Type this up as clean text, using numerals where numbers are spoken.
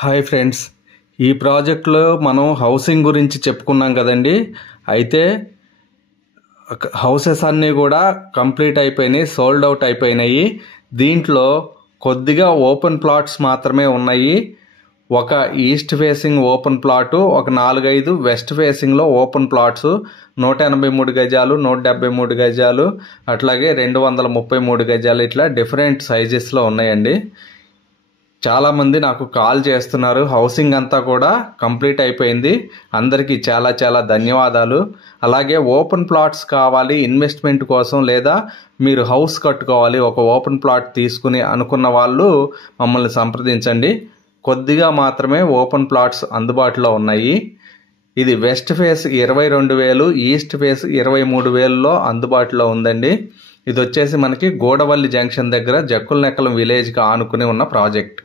Hi friends, ఈ ప్రాజెక్ట్లో మనం హౌసింగ్ గురించి చెప్పుకున్నాం కదండి. అయితే హౌసెస్ అన్నీ కూడా కంప్లీట్ అయిపోయినాయి, సోల్డ్ అవుట్ అయిపోయినాయి. దీంట్లో కొద్దిగా ఓపెన్ ప్లాట్స్ మాత్రమే ఉన్నాయి. ఒక ఈస్ట్ ఫేసింగ్ ఓపెన్ ప్లాటు, ఒక 4-5 వెస్ట్ ఫేసింగ్లో ఓపెన్ ప్లాట్స్, 183 గజాలు, 173 గజాలు, అట్లాగే 233 గజాలు, ఇట్లా డిఫరెంట్ సైజెస్లో ఉన్నాయండి. చాలామంది నాకు కాల్ చేస్తున్నారు. హౌసింగ్ అంతా కూడా కంప్లీట్ అయిపోయింది. అందరికీ చాలా చాలా ధన్యవాదాలు. అలాగే ఓపెన్ ప్లాట్స్ కావాలి ఇన్వెస్ట్మెంట్ కోసం, లేదా మీరు హౌస్ కట్టుకోవాలి ఒక ఓపెన్ ప్లాట్ తీసుకుని అనుకున్న వాళ్ళు మమ్మల్ని సంప్రదించండి. కొద్దిగా మాత్రమే ఓపెన్ ప్లాట్స్ అందుబాటులో ఉన్నాయి. ఇది వెస్ట్ ఫేస్ 22,000, ఈస్ట్ ఫేస్ 23,000లో అందుబాటులో ఉందండి. ఇది వచ్చేసి మనకి గూడవల్లి జంక్షన్ దగ్గర జక్కులనెక్కలం విలేజ్కి ఆనుకుని ఉన్న ప్రాజెక్ట్.